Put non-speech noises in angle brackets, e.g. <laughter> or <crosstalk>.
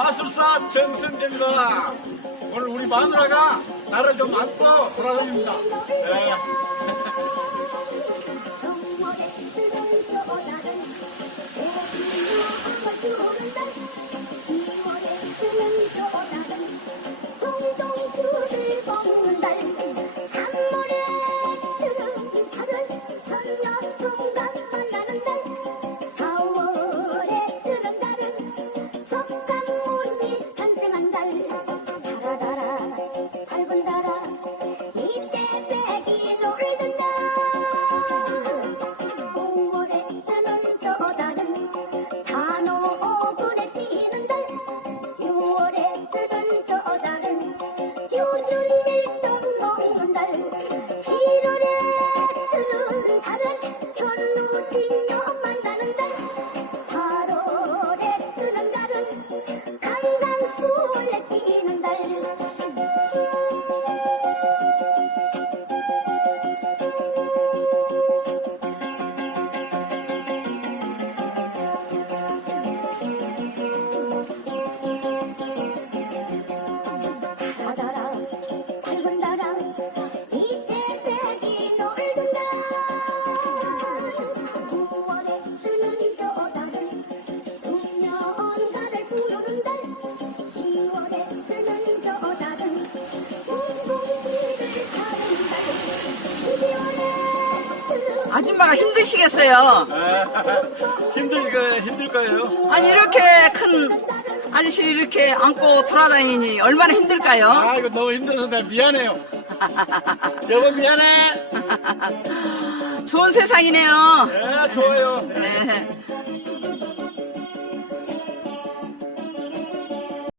마술사 정승재입니다. 오늘 우리 마누라가 나를 좀 안고 돌아다닙니다. 네. <laughs> 현무진 아줌마가 힘드시겠어요. <laughs> 힘들 거 힘들 거예요. 아니 이렇게 큰 아저씨를 이렇게 안고 돌아다니니 얼마나 힘들까요? 아 이거 너무 힘들어서 내가 미안해요. <laughs> 여보 미안해. 좋은 세상이네요. 네 좋아요. 네.